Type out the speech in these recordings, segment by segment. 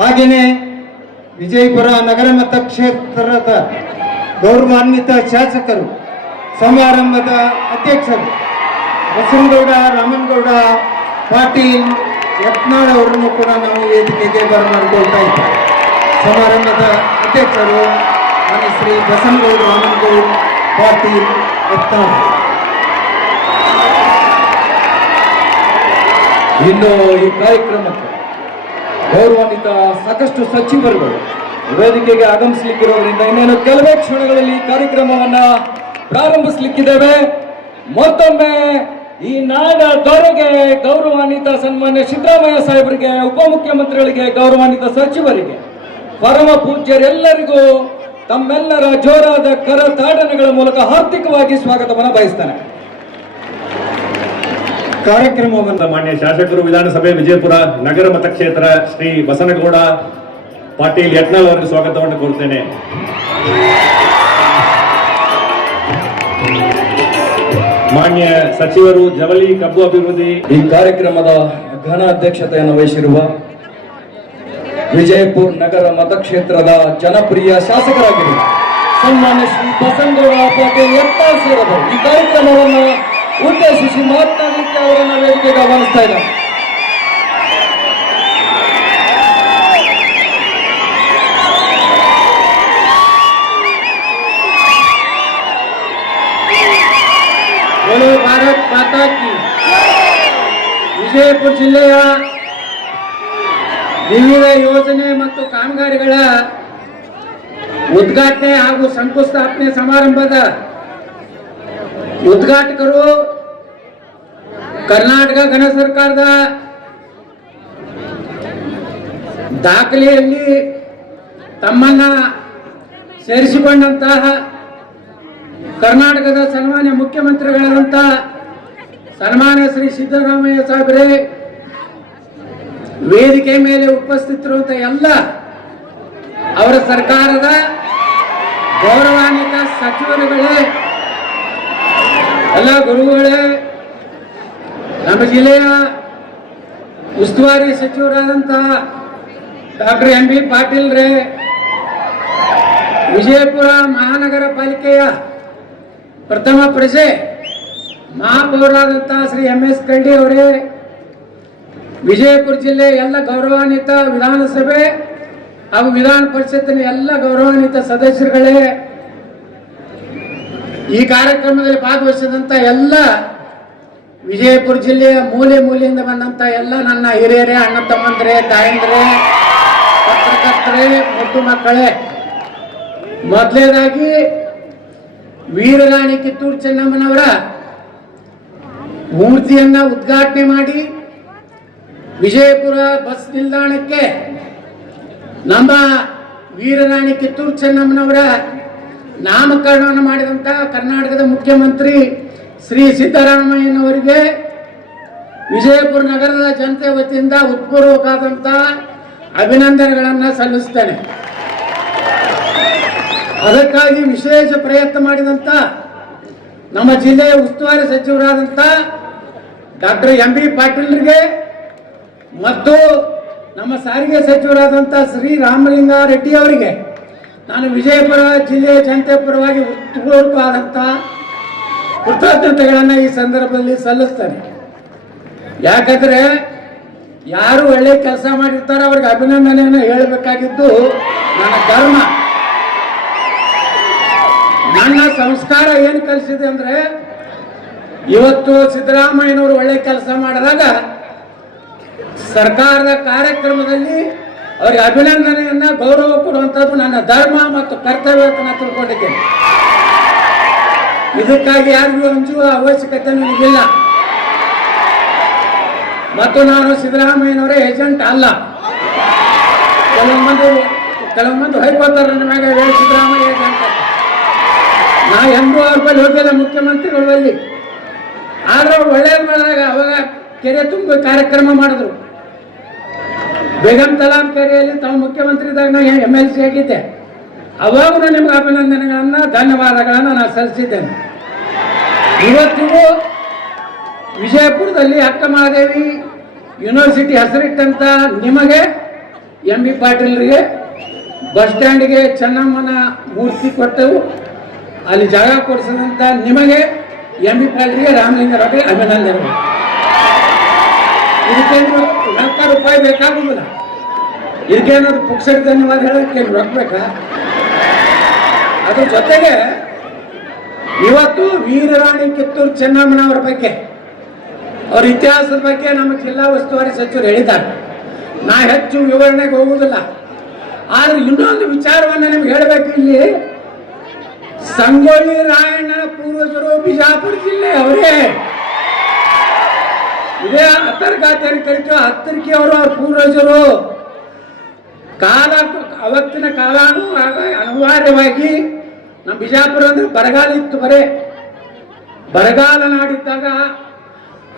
ಹಾಗೆಯೇ ವಿಜಯಪುರ ನಗರ ಮತಕ್ಷೇತ್ರದ ಗೌರವಾನ್ವಿತ ಶಾಸಕರು, ಸಮಾರಂಭದ ಅಧ್ಯಕ್ಷರು ಬಸನಗೌಡ ರಾಮನಗೌಡ ಪಾಟೀಲ್ ಯತ್ನಾಳ್ ಅವರನ್ನು ಕೂಡ ನಾವು ವೇದಿಕೆಗೆ ಬರಮಾಡಿಕೊಳ್ತಾ ಇದ್ದೇವೆ. ಸಮಾರಂಭದ ಅಧ್ಯಕ್ಷರು ಮಾನ್ಯ ಶ್ರೀ ಬಸನಗೌಡ ರಾಮನಗೌಡ ಪಾಟೀಲ್ ಯತ್ನಾಳ್. ಇನ್ನು ಈ ಕಾರ್ಯಕ್ರಮಕ್ಕೆ ಗೌರವಾನ್ವಿತ ಸಾಕಷ್ಟು ಸಚಿವರುಗಳು ವೇದಿಕೆಗೆ ಆಗಮಿಸಲಿಕ್ಕಿರೋದ್ರಿಂದ ಇನ್ನೇನು ಕೆಲವೇ ಕ್ಷಣಗಳಲ್ಲಿ ಈ ಕಾರ್ಯಕ್ರಮವನ್ನ ಪ್ರಾರಂಭಿಸಲಿಕ್ಕಿದ್ದೇವೆ. ಮತ್ತೊಮ್ಮೆ ಈ ನಾಡ ದೊರೆಗೆ ಗೌರವಾನ್ವಿತ ಸನ್ಮಾನ್ಯ ಸಿದ್ದರಾಮಯ್ಯ ಸಾಹೇಬರಿಗೆ, ಉಪಮುಖ್ಯಮಂತ್ರಿಗಳಿಗೆ, ಗೌರವಾನ್ವಿತ ಸಚಿವರಿಗೆ, ಪರಮ ಪೂಜ್ಯರೆಲ್ಲರಿಗೂ ತಮ್ಮೆಲ್ಲರ ಜೋರಾದ ಕರತಾಡನೆಗಳ ಮೂಲಕ ಹಾರ್ದಿಕವಾಗಿ ಸ್ವಾಗತವನ್ನು ಬಯಸ್ತಾನೆ. ಕಾರ್ಯಕ್ರಮವನ್ನು ಮಾನ್ಯ ಶಾಸಕರು, ವಿಧಾನಸಭೆ ವಿಜಯಪುರ ನಗರ ಮತಕ್ಷೇತ್ರ ಶ್ರೀ ಬಸನಗೌಡ ಪಾಟೀಲ್ ಯತ್ನಾಳ್ ಅವರಿಗೆ ಸ್ವಾಗತವನ್ನು ಕೋರುತ್ತೇನೆ. ಮಾನ್ಯ ಸಚಿವರು, ಜವಳಿ ಕಬ್ಬು ಅಭಿವೃದ್ಧಿ. ಈ ಕಾರ್ಯಕ್ರಮದ ಘನ ಅಧ್ಯಕ್ಷತೆಯನ್ನು ವಹಿಸಿರುವ ವಿಜಯಪುರ ನಗರ ಮತಕ್ಷೇತ್ರದ ಜನಪ್ರಿಯ ಶಾಸಕರಾಗಿರುವ ಸನ್ಮಾನ್ಯ ಶ್ರೀ ಬಸನಗೌಡ ಪಾಟೀಲ್ ಯತ್ನಾಳ್ ಸೇರಿದರು ಈ ಕಾರ್ಯಕ್ರಮವನ್ನು ಉದ್ದೇಶಿಸಿ ಮಾತನಾಡಲಿಕ್ಕೆ ಅವರನ್ನು ವೇದಿಕೆಗೆ ಆಹ್ವಾನಿಸ್ತಾ ಇದ್ದಾರೆ. बोलो भारत माता की. ವಿಜಯಪುರ ಜಿಲ್ಲೆಯ ವಿವಿಧ ಯೋಜನೆ ಮತ್ತು ಕಾಮಗಾರಿಗಳ ಉದ್ಘಾಟನೆ ಹಾಗೂ ಶಂಕುಸ್ಥಾಪನೆ ಸಮಾರಂಭದ ಉದ್ಘಾಟಕರು ಕರ್ನಾಟಕ ಘನ ಸರ್ಕಾರದ ದಾಖಲೆಯಲ್ಲಿ ತಮ್ಮನ್ನ ಸೇರಿಸಿಕೊಂಡಂತಹ ಕರ್ನಾಟಕದ ಸನ್ಮಾನ್ಯ ಮುಖ್ಯಮಂತ್ರಿಗಳಾದಂಥ ಸನ್ಮಾನ್ಯ ಶ್ರೀ ಸಿದ್ದರಾಮಯ್ಯ ಸಾಹೇಬರೇ, ವೇದಿಕೆ ಮೇಲೆ ಉಪಸ್ಥಿತರಿರುವಂತಹ ಎಲ್ಲ ಅವರ ಸರ್ಕಾರದ ಗೌರವಾನ್ವಿತ ಸಚಿವರುಗಳೇ, ಎಲ್ಲ ಗುರುಗಳೇ, ನಮ್ಮ ಜಿಲ್ಲೆಯ ಉಸ್ತುವಾರಿ ಸಚಿವರಾದಂತಹ ಡಾಕ್ಟರ್ ಎಂ ಬಿ ಪಾಟೀಲ್ ರೇ, ವಿಜಯಪುರ ಮಹಾನಗರ ಪಾಲಿಕೆಯ ಪ್ರಥಮ ಪ್ರಜೆ ಮಹಾಪೌರರಾದಂತಹ ಶ್ರೀ ಎಂ ಎಸ್ ಕರಡಿ ಅವರೇ, ವಿಜಯಪುರ ಜಿಲ್ಲೆ ಎಲ್ಲ ಗೌರವಾನ್ವಿತ ವಿಧಾನಸಭೆ ಹಾಗೂ ವಿಧಾನ ಪರಿಷತ್ತಿನ ಎಲ್ಲ ಗೌರವಾನ್ವಿತ ಸದಸ್ಯರುಗಳೇ, ಈ ಕಾರ್ಯಕ್ರಮದಲ್ಲಿ ಭಾಗವಹಿಸಿದಂತ ಎಲ್ಲ ವಿಜಯಪುರ ಜಿಲ್ಲೆಯ ಮೂಲೆ ಮೂಲೆಯಿಂದ ಬಂದಂತ ಎಲ್ಲ ನನ್ನ ಹಿರಿಯರೇ, ಅಣ್ಣ ತಮ್ಮಂದ್ರೆ, ತಾಯಂದ್ರೆ, ಪತ್ರಕರ್ತರೇ, ಮುದ್ದು ಮಕ್ಕಳೇ, ಮೊದಲನೇದಾಗಿ ವೀರರಾಣಿ ಕಿತ್ತೂರು ಚೆನ್ನಮ್ಮನವರ ಮೂರ್ತಿಯನ್ನ ಉದ್ಘಾಟನೆ ಮಾಡಿ ವಿಜಯಪುರ ಬಸ್ ನಿಲ್ದಾಣಕ್ಕೆ ನಮ್ಮ ವೀರರಾಣಿ ಕಿತ್ತೂರು ಚೆನ್ನಮ್ಮನವರ ನಾಮಕರಣವನ್ನು ಮಾಡಿದಂತಹ ಕರ್ನಾಟಕದ ಮುಖ್ಯಮಂತ್ರಿ ಶ್ರೀ ಸಿದ್ದರಾಮಯ್ಯನವರಿಗೆ ವಿಜಯಪುರ ನಗರದ ಜನತೆ ವತಿಯಿಂದ ಉತ್ಪೂರ್ವಕವಾದಂತಹ ಅಭಿನಂದನೆಗಳನ್ನು ಸಲ್ಲಿಸ್ತೇನೆ. ಅದಕ್ಕಾಗಿ ವಿಶೇಷ ಪ್ರಯತ್ನ ಮಾಡಿದಂತ ನಮ್ಮ ಜಿಲ್ಲೆಯ ಉಸ್ತುವಾರಿ ಸಚಿವರಾದಂಥ ಡಾಕ್ಟರ್ ಎಂ ಬಿ ಪಾಟೀಲ್ರಿಗೆ ಮತ್ತು ನಮ್ಮ ಸಾರಿಗೆ ಸಚಿವರಾದಂಥ ಶ್ರೀ ರಾಮಲಿಂಗಾರೆಡ್ಡಿ ಅವರಿಗೆ ನಾನು ವಿಜಯಪುರ ಜಿಲ್ಲೆಯ ಜನತೆ ಪರವಾಗಿ ಉತ್ಪೂರ್ವಕವಾದಂಥ ಕೃತಜ್ಞತೆಗಳನ್ನು ಈ ಸಂದರ್ಭದಲ್ಲಿ ಸಲ್ಲಿಸ್ತೇನೆ. ಯಾಕಂದ್ರೆ ಯಾರು ಒಳ್ಳೆ ಕೆಲಸ ಮಾಡಿರ್ತಾರೋ ಅವ್ರಿಗೆ ಅಭಿನಂದನೆಯನ್ನು ಹೇಳಬೇಕಾಗಿದ್ದು ನನ್ನ ಧರ್ಮ. ನನ್ನ ಸಂಸ್ಕಾರ ಏನು ಕಲಿಸಿದೆ ಅಂದ್ರೆ, ಇವತ್ತು ಸಿದ್ದರಾಮಯ್ಯನವರು ಒಳ್ಳೆ ಕೆಲಸ ಮಾಡಿದಾಗ ಸರ್ಕಾರದ ಕಾರ್ಯಕ್ರಮದಲ್ಲಿ ಅವರಿಗೆ ಅಭಿನಂದನೆಯನ್ನ ಗೌರವ ಕೊಡುವಂಥದ್ದು ನನ್ನ ಧರ್ಮ ಮತ್ತು ಕರ್ತವ್ಯ ಅಂತ ನಾನು ತಿಳ್ಕೊಂಡಿದ್ದೇನೆ. ಇದಕ್ಕಾಗಿ ಯಾರಿಗೂ ಅಂಜುವ ಅವಶ್ಯಕತೆ ನನಗಿಲ್ಲ. ಮತ್ತು ನಾನು ಸಿದ್ದರಾಮಯ್ಯನವರ ಏಜೆಂಟ್ ಅಲ್ಲ. ಕೆಲವು ಮಂದಿ ಹೊಯ್ಕೋತಾರೆ ನನ್ನ ಮ್ಯಾಗ ಸಿದ್ದರಾಮಯ್ಯ ಏಜೆಂಟ್. ನಾ ಎಂದೂ ಅವ್ರ ಬಳಿ ಹೋಗಿಲ್ಲ ಮುಖ್ಯಮಂತ್ರಿಗಳ ಬಳಿ. ಆದ್ರೆ ಅವ್ರು ಒಳ್ಳೇದು ಮಾಡಿದಾಗ ಅವಾಗ ಕೆರೆ ತುಂಬ ಕಾರ್ಯಕ್ರಮ ಮಾಡಿದ್ರು. ಬೇಗಂ ತಲಾಂ ಕೆರೆಯಲ್ಲಿ ತಾವು ಮುಖ್ಯಮಂತ್ರಿ ಇದ್ದಾಗ ನಾ MLC ಆಗಿದ್ದೆ. ಅವಾಗೂ ನಿಮ್ಗೆ ಅಭಿನಂದನೆಗಳನ್ನ, ಧನ್ಯವಾದಗಳನ್ನು ನಾನು ಸಲ್ಲಿಸಿದ್ದೇನೆ. ಇವತ್ತಿಗೂ ವಿಜಯಪುರದಲ್ಲಿ ಅಕ್ಕ ಮಹಾದೇವಿ ಯೂನಿವರ್ಸಿಟಿ ಹೆಸರಿಟ್ಟಂತ ನಿಮಗೆ ಎಂ ಬಿ ಪಾಟೀಲ್ರಿಗೆ ಬಸ್ ಸ್ಟ್ಯಾಂಡ್ಗೆ ಚೆನ್ನಮ್ಮನ ಮೂರ್ತಿ ಕೊಟ್ಟವು, ಅಲ್ಲಿ ಜಾಗ ಕೊಡಿಸಿದಂಥ ನಿಮಗೆ ಎಂ ಬಿ ಪಾಟೀಲ್ಗೆ ರಾಮಲಿಂಗರವರಿಗೆ ಅಭಿನಂದನೆಗಳು. ಇದಕ್ಕೇನು ₹10 ಬೇಕಾಗುದಿಲ್ಲ, ಇದಕ್ಕೇನಾದ್ರು ಪುಕ್ಸಟ್ ಧನ್ಯವಾದ ಹೇಳೋಕ್ಕೆ ರೊಕ್ಕ ಬೇಕಾ? ಅದ್ರ ಜೊತೆಗೆ ಇವತ್ತು ವೀರರಾಣಿ ಕಿತ್ತೂರು ಚೆನ್ನಮ್ಮನವರ ಬಗ್ಗೆ, ಅವ್ರ ಇತಿಹಾಸದ ಬಗ್ಗೆ ನಮ್ಮ ಜಿಲ್ಲಾ ಉಸ್ತುವಾರಿ ಸಚಿವರು ಹೇಳಿದ್ದಾರೆ. ನಾ ಹೆಚ್ಚು ವಿವರಣೆಗೆ ಹೋಗುವುದಿಲ್ಲ. ಆದ್ರೆ ಇನ್ನೊಂದು ವಿಚಾರವನ್ನು ನಿಮ್ಗೆ ಹೇಳಬೇಕು. ಇಲ್ಲಿ ಸಂಗೊಳ್ಳಿ ರಾಯಣ್ಣನ ಪೂರ್ವಜರು ಬಿಜಾಪುರ ಜಿಲ್ಲೆ ಅವರೇ. ಇದೇ ಅತ್ತರ್ಗಾತಿ ಕರಿತೀವಿ, ಹತ್ತರಿಕೆ ಅವರು ಅವ್ರ ಪೂರ್ವಜರು. ಕಾಲ ಅವತ್ತಿನ ಕಾಲಾನು ಅನಿವಾರ್ಯವಾಗಿ ನಮ್ಮ ಬಿಜಾಪುರ ಅಂದ್ರೆ ಬರಗಾಲ ಇತ್ತು, ಬರಗಾಲ ನಾಡಿದ್ದಾಗ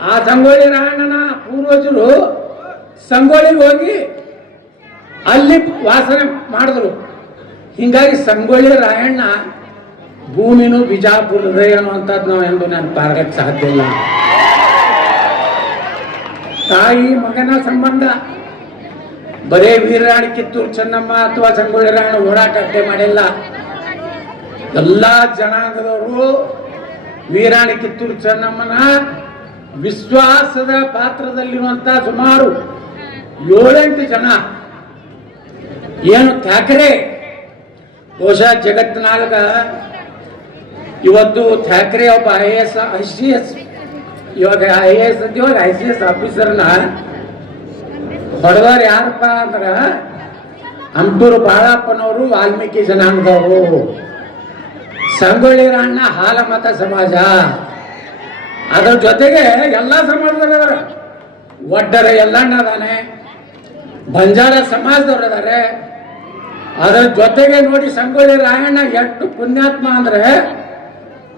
ಆ ಸಂಗೊಳ್ಳಿ ರಾಯಣ್ಣನ ಪೂರ್ವಜರು ಸಂಗೊಳ್ಳಿಗೆ ಹೋಗಿ ಅಲ್ಲಿ ವಾಸನೆ ಮಾಡಿದ್ರು. ಹಿಂಗಾಗಿ ಸಂಗೊಳ್ಳಿ ರಾಯಣ್ಣ ಭೂಮಿನೂ ಬಿಜಾಪುರದ ಅನ್ನುವಂಥದ್ದು ನಾವು ಎಂದು ನೆನಪಾಗಕ್ಕೆ ಸಾಧ್ಯ ಇಲ್ಲ. ತಾಯಿ ಮಗನ ಸಂಬಂಧ ಬರೇ ವೀರರಾಣಿ ಕಿತ್ತೂರು ಚೆನ್ನಮ್ಮ ಅಥವಾ ಸಂಗೊಳ್ಳಿ ರಾಯಣ್ಣ ಹೋರಾಟ ಅಡ್ಡೆ ಮಾಡಿಲ್ಲ. ಎಲ್ಲಾ ಜನಾಂಗದವರು ವೀರಾಣಿ ಕಿತ್ತೂರು ಚೆನ್ನಮ್ಮನ ವಿಶ್ವಾಸದ ಪಾತ್ರದಲ್ಲಿರುವಂತಹ ಸುಮಾರು 7-8 ಜನ ಏನು ಥ್ಯಾಕ್ರೆ, ಬಹುಶಃ ಜಗತ್ತಿನಾಗ ಇವತ್ತು ಥ್ಯಾಕ್ರೆ ಒಬ್ಬ ICS ಇವಾಗ ICS ಆಫೀಸರ್ನ ಹೊಡೆದವ್ರು ಯಾರಪ್ಪ ಅಂದ್ರ ಹಂಪೂರು ಬಾಳಪ್ಪನವರು ವಾಲ್ಮೀಕಿ ಜನಾಂಗದವರು. ಸಂಗೊಳ್ಳಿ ರಾಯಣ್ಣ ಹಾಲಮತ ಸಮಾಜ, ಅದರ ಜೊತೆಗೆ ಎಲ್ಲ ಸಮಾಜದವರು, ಒಡ್ಡರ ಎಲ್ಲಣ್ಣ ಅದಾನೆ, ಬಂಜಾರ ಸಮಾಜದವ್ರು ಅದಾರೆ. ಅದರ ಜೊತೆಗೆ ನೋಡಿ ಸಂಗೊಳ್ಳಿ ರಾಯಣ್ಣ ಎಷ್ಟು ಪುಣ್ಯಾತ್ಮ ಅಂದ್ರೆ,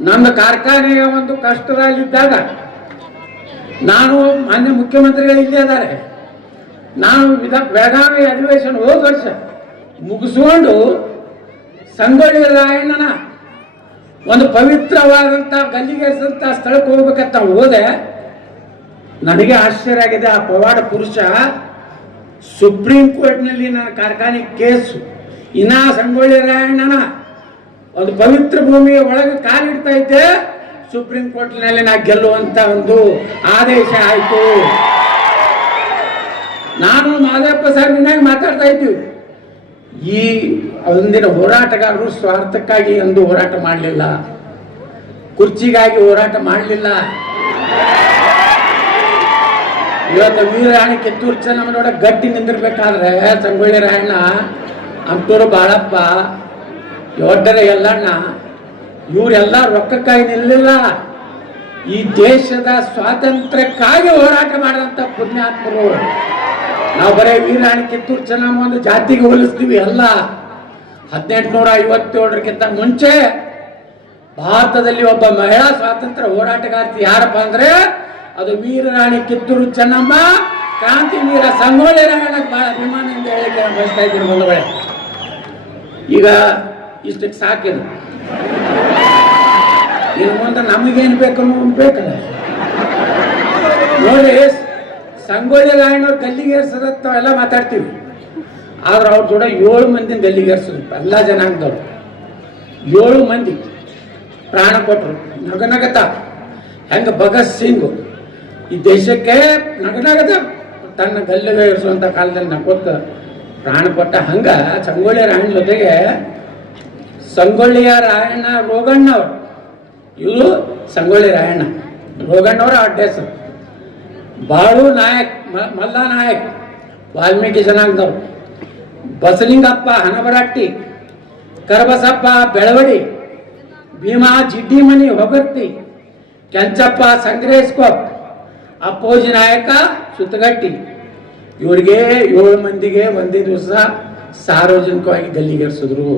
ನನ್ನ ಕಾರ್ಖಾನೆಯ ಒಂದು ಕಷ್ಟದಲ್ಲಿದ್ದಾಗ ನಾನು ಮಾನ್ಯ ಮುಖ್ಯಮಂತ್ರಿಗಳು ಇಲ್ಲೇ ಅದಾರೆ, ನಾನು ಬೆಳಗಾವಿ ಅಧಿವೇಶನ ಹೋದ ವರ್ಷ ಮುಗಿಸ್ಕೊಂಡು ಸಂಗೊಳ್ಳಿ ರಾಯಣ್ಣನ ಒಂದು ಪವಿತ್ರವಾದಂಥ ಗಲ್ಲಿಗೇರಿಸಿದಂಥ ಸ್ಥಳಕ್ಕೆ ಹೋಗ್ಬೇಕಂತ ಹೋದೆ. ನನಗೆ ಆಶ್ಚರ್ಯ ಆಗಿದೆ. ಆ ಪವಾಡ ಪುರುಷ ಸುಪ್ರೀಂ ಕೋರ್ಟ್ನಲ್ಲಿ ನನ್ನ ಕಾರ್ಖಾನೆ ಕೇಸು, ಇನ್ನ ಸಂಗೊಳ್ಳಿ ರಾಯಣ್ಣನ ಒಂದು ಪವಿತ್ರ ಭೂಮಿಯ ಒಳಗೆ ಕಾಲಿಡ್ತಾ ಇದ್ದೆ, ಸುಪ್ರೀಂ ಕೋರ್ಟ್ನಲ್ಲಿ ನಾ ಗೆಲ್ಲುವಂತ ಒಂದು ಆದೇಶ ಆಯ್ತು. ನಾನು ಮಾದೇವಪ್ಪ ಸಾಹೇಬ್ನಾಗ ಮಾತಾಡ್ತಾ ಇದ್ದೀವಿ. ಈ ಒಂದಿನ ಹೋರಾಟಗಾರರು ಸ್ವಾರ್ಥಕ್ಕಾಗಿ ಎಂದು ಹೋರಾಟ ಮಾಡಲಿಲ್ಲ, ಕುರ್ಚಿಗಾಗಿ ಹೋರಾಟ ಮಾಡಲಿಲ್ಲ. ಇವತ್ತು ವೀರರಾಣಿ ಕಿತ್ತೂರು ಚೆನ್ನಮ್ಮನೋಡ ಗಟ್ಟಿ ನಿಂದಿರ್ಬೇಕಾದ್ರೆ ಸಂಗೊಳ್ಳಿ ರಾಯಣ್ಣ, ಹಂಪೂರು ಬಾಳಪ್ಪ, ಒಡ್ಡರ ಎಲ್ಲಣ್ಣ ಇವರೆಲ್ಲ ರೊಕ್ಕಕ್ಕಾಗಿ ನಿಲ್ಲಲಿಲ್ಲ, ಈ ದೇಶದ ಸ್ವಾತಂತ್ರ್ಯಕ್ಕಾಗಿ ಹೋರಾಟ ಮಾಡಿದಂಥ ಪುಣ್ಯಾತ್ಮರು. ನಾವು ಬರೀ ವೀರರಾಣಿ ಕಿತ್ತೂರು ಚೆನ್ನಮ್ಮ ಒಂದು ಜಾತಿಗೆ ಹೋಲಿಸ್ತೀವಿ ಅಲ್ಲ. 1857ಕ್ಕಿಂತ ಮುಂಚೆ ಭಾರತದಲ್ಲಿ ಒಬ್ಬ ಮಹಿಳಾ ಸ್ವಾತಂತ್ರ್ಯ ಹೋರಾಟಗಾರ್ತಿ ಯಾರಪ್ಪ ಅಂದ್ರೆ ಅದು ವೀರರಾಣಿ ಕಿತ್ತೂರು ಚೆನ್ನಮ್ಮ. ಕ್ರಾಂತಿ ವೀರ ಸಂಗೊಳ್ಳಿ ರಾಯಣ್ಣಗೆ ಬಹಳ ಅಭಿಮಾನದಿಂದ ಹೇಳಿಕೆ ಬಯಸ್ತಾ ಇದ್ದೀನಿ ಬಂಧುಗಳೇ. ಈಗ ಇಷ್ಟಕ್ಕೆ ಸಾಕಿದು, ಇನ್ನು ಮುಂದೆ ನಮಗೇನು ಬೇಕು ಬೇಕಲ್ಲ. ನೋಡಿ, ಸಂಗೊಳ್ಳಿ ರಾಯಣ್ಣವ್ರು ಗಲ್ಲಿಗೇರಿಸೋದತ್ತ ಎಲ್ಲ ಮಾತಾಡ್ತೀವಿ, ಆದ್ರೆ ಅವ್ರ ಕೂಡ 7 ಮಂದಿನ ಗಲ್ಲಿಗೇರಿಸಿದ್ರು. ಎಲ್ಲ ಜನಾಂಗದವ್ರು 7 ಮಂದಿ ಪ್ರಾಣ ಕೊಟ್ಟರು ನಗನಗತ. ಹೆಂಗ ಭಗತ್ ಸಿಂಗ್ ಈ ದೇಶಕ್ಕೆ ನಗನಗತ ತನ್ನ ಗಲ್ಲಿಗೇರಿಸುವಂತ ಕಾಲದಲ್ಲಿ ನಕ್ಕೊತ್ತ ಪ್ರಾಣ ಕೊಟ್ಟ, ಹಂಗ ಸಂಗೊಳ್ಳಿ ರಾಯಣ್ಣ ಜೊತೆಗೆ ಸಂಗೊಳ್ಳಿಯ ರಾಯಣ್ಣ ರೋಗಣ್ಣವ್ರು, ಇವರು ಸಂಗೊಳ್ಳಿ ರಾಯಣ್ಣ ರೋಗಣ್ಣವರ ಅಡ್ಡ ಹೆಸರು. ಬಾಳು ನಾಯಕ್, ಮಲ್ಲ ನಾಯಕ್ ವಾಲ್ಮೀಕಿ ಜನಾಂಗದವ್ರು, ಬಸಲಿಂಗಪ್ಪ ಹನಬರಟ್ಟಿ, ಕರಬಸಪ್ಪ ಬೆಳವಡಿ, ಭೀಮಾ ಜಿಡ್ಡಿಮನಿ ಹೊಗರ್ತಿ, ಕೆಂಚಪ್ಪ ಸಂಗ್ರೇಸ್ಕೊಪ್, ಅಪ್ಪೋಜಿ ನಾಯಕ ಸುತ್ತಗಟ್ಟಿ. ಇವರಿಗೆ 7 ಮಂದಿಗೆ ಒಂದೇ ದಿವಸ ಸಾರ್ವಜನಿಕವಾಗಿ ಗಲ್ಲಿಗೇರಿಸಿದ್ರು.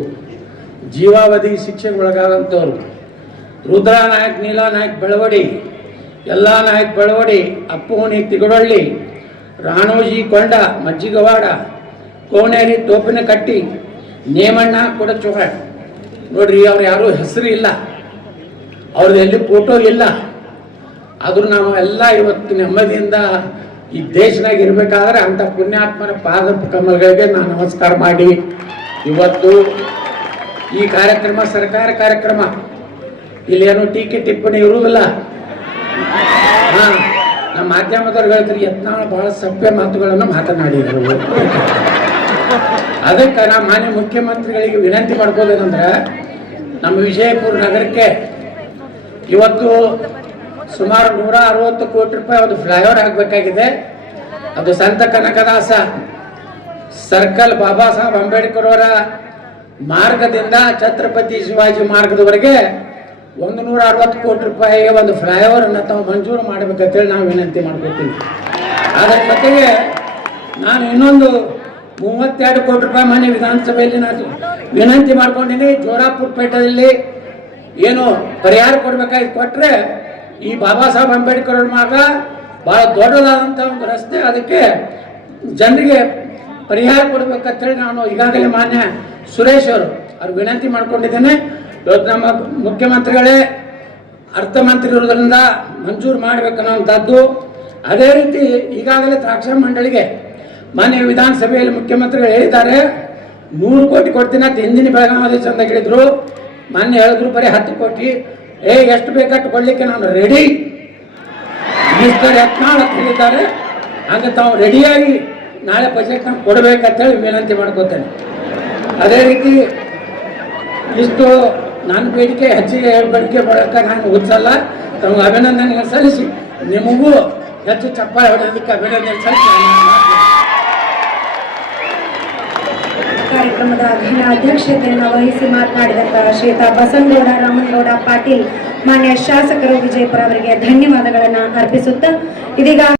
ಜೀವಾವಧಿ ಶಿಕ್ಷೆಗೆ ಒಳಗಾದಂಥವ್ರು ರುದ್ರ ನಾಯಕ್, ನೀಲಾ ನಾಯಕ್ ಬೆಳವಡಿ, ಎಲ್ಲಾ ನಾಯಕ್ ಬೆಳವಡಿ, ಅಪ್ಪುಣಿ ತಿಗಡೊಳ್ಳಿ, ರಾಣೋಜಿ ಕೊಂಡ, ಮಜ್ಜಿಗವಾಡ, ಕೋಣೇರಿ ತೋಪಿನಕಟ್ಟಿ, ನೇಮಣ್ಣ ಕೊಡಚೋಗ. ನೋಡ್ರಿ, ಅವ್ರು ಯಾರು ಹೆಸರು ಇಲ್ಲ, ಅವ್ರದ್ದು ಎಲ್ಲಿ ಫೋಟೋ ಇಲ್ಲ. ಆದ್ರೂ ನಾವು ಎಲ್ಲ ಇವತ್ತು ನೆಮ್ಮದಿಯಿಂದ ಈ ದೇಶನಾಗ ಇರಬೇಕಾದ್ರೆ ಅಂಥ ಪುಣ್ಯಾತ್ಮನ ಪಾದ ಕಮಲಗಳಿಗೆ ನಾನು ನಮಸ್ಕಾರ ಮಾಡಿ ಇವತ್ತು ಈ ಕಾರ್ಯಕ್ರಮ ಸರ್ಕಾರ ಕಾರ್ಯಕ್ರಮ, ಇಲ್ಲೇನು ಟೀಕೆ ಟಿಪ್ಪಣಿ ಇರುವುದಿಲ್ಲ. ನಮ್ಮ ಮಾಧ್ಯಮದವ್ರು ಹೇಳ್ತಾರೆ ಯತ್ನಾಳ್ ಬಹಳ ಸಭ್ಯ ಮಾತುಗಳನ್ನು ಮಾತನಾಡಿದರು. ಅದಕ್ಕೆ ನಾ ಮಾನ್ಯ ಮುಖ್ಯಮಂತ್ರಿಗಳಿಗೆ ವಿನಂತಿ ಮಾಡ್ಕೋದೇನಂದ್ರೆ, ನಮ್ಮ ವಿಜಯಪುರ ನಗರಕ್ಕೆ ಇವತ್ತು ಸುಮಾರು 160 ಕೋಟಿ ರೂಪಾಯಿ ಒಂದು ಫ್ಲೈಓವರ್ ಆಗಬೇಕಾಗಿದೆ. ಅದು ಸಂತ ಕನಕದಾಸ ಸರ್ಕಲ್ ಬಾಬಾ ಸಾಹೇಬ್ ಅಂಬೇಡ್ಕರ್ ಅವರ ಮಾರ್ಗದಿಂದ ಛತ್ರಪತಿ ಶಿವಾಜಿ ಮಾರ್ಗದವರೆಗೆ 160 ಕೋಟಿ ರೂಪಾಯಿ ಒಂದು ಫ್ಲೈಓವರ್ ಅನ್ನು ತಾವು ಮಂಜೂರು ಮಾಡಬೇಕಂತೇಳಿ ನಾವು ವಿನಂತಿ ಮಾಡ್ಕೊತೀವಿ. ಅದರ ಜೊತೆಗೆ ನಾನು ಇನ್ನೊಂದು 32 ಕೋಟಿ ರೂಪಾಯಿ ಮನೆ ವಿಧಾನಸಭೆಯಲ್ಲಿ ನಾನು ವಿನಂತಿ ಮಾಡ್ಕೊಂಡಿನಿ. ಜೋರಾಪುರ ಪೇಟೆಯಲ್ಲಿ ಏನು ಪರಿಹಾರ ಕೊಡ್ಬೇಕಾಗಿ ಕೊಟ್ರೆ ಈ ಬಾಬಾ ಸಾಹೇಬ್ ಅಂಬೇಡ್ಕರ್ ಅವ್ರ ಮಾರ್ಗ ಬಹಳ ದೊಡ್ಡದಾದಂಥ ಒಂದು ರಸ್ತೆ, ಅದಕ್ಕೆ ಜನರಿಗೆ ಪರಿಹಾರ ಕೊಡ್ಬೇಕಂತೇಳಿ ನಾನು ಈಗಾಗಲೇ ಮಾನ್ಯ ಸುರೇಶ್ ಅವ್ರು ವಿನಂತಿ ಮಾಡ್ಕೊಂಡಿದ್ದೇನೆ. ಇವತ್ತು ನಮ್ಮ ಮುಖ್ಯಮಂತ್ರಿಗಳೇ ಅರ್ಥಮಂತ್ರಿ ಇರೋದ್ರಿಂದ ಮಂಜೂರು ಮಾಡಬೇಕನ್ನೋಂಥದ್ದು. ಅದೇ ರೀತಿ ಈಗಾಗಲೇ ದ್ರಾಕ್ಷಾ ಮಂಡಳಿಗೆ ಮಾನ್ಯ ವಿಧಾನಸಭೆಯಲ್ಲಿ ಮುಖ್ಯಮಂತ್ರಿಗಳು ಹೇಳಿದ್ದಾರೆ 100 ಕೋಟಿ ಕೊಡ್ತೀನಿ ಅಂತ ಹಿಂದಿನ ಬೆಳಗಾವಿ ಚಂದ ಹೇಳಿದ್ರು. ಮಾನ್ಯ ಹೇಳಿದ್ರು ಬರೀ 10 ಕೋಟಿ. ಎಷ್ಟು ಬೇಕಟ್ಟು ಕೊಡ್ಲಿಕ್ಕೆ ನಾನು ರೆಡಿ ಮಿನಿಸ್ಟರ್ ಯತ್ನಾಳ್ ಅಂತ ಹೇಳಿದ್ದಾರೆ. ಹಂಗೆ ತಾವು ರೆಡಿಯಾಗಿ ನಾಳೆ ಬಜೆಟ್ ನಾನು ಕೊಡಬೇಕಂತೇಳಿ ವಿನಂತಿ ಮಾಡ್ಕೋತೇನೆ. ಅದೇ ರೀತಿ ಇಷ್ಟು ನನ್ನ ಬೇಡಿಕೆ ಹೆಚ್ಚಿಗೆ ಬೇಡಿಕೆ ಬರೋಕ್ಕೆ ನಾನು ಉತ್ಸಲ್ಲ. ತಮಗೆ ಅಭಿನಂದನೆ ಸಲ್ಲಿಸಿ ನಿಮಗೂ ಹೆಚ್ಚು ಚಪ್ಪಾಳೆ ಹೊಡೆಯೋದಕ್ಕೆ ಅಭಿನಂದನೆ ಸಲ್ಲಿಸಿ ಕಾರ್ಯಕ್ರಮದ ಅಧ್ಯಕ್ಷತೆಯನ್ನು ವಹಿಸಿ ಮಾತನಾಡಿದಂತಹ ಶ್ರೀಯುತ ಬಸನಗೌಡ ರಾಮನಗೌಡ ಪಾಟೀಲ್ ಮಾನ್ಯ ಶಾಸಕರು ವಿಜಯಪುರ ಅವರಿಗೆ ಧನ್ಯವಾದಗಳನ್ನು ಅರ್ಪಿಸುತ್ತಾ ಇದೀಗ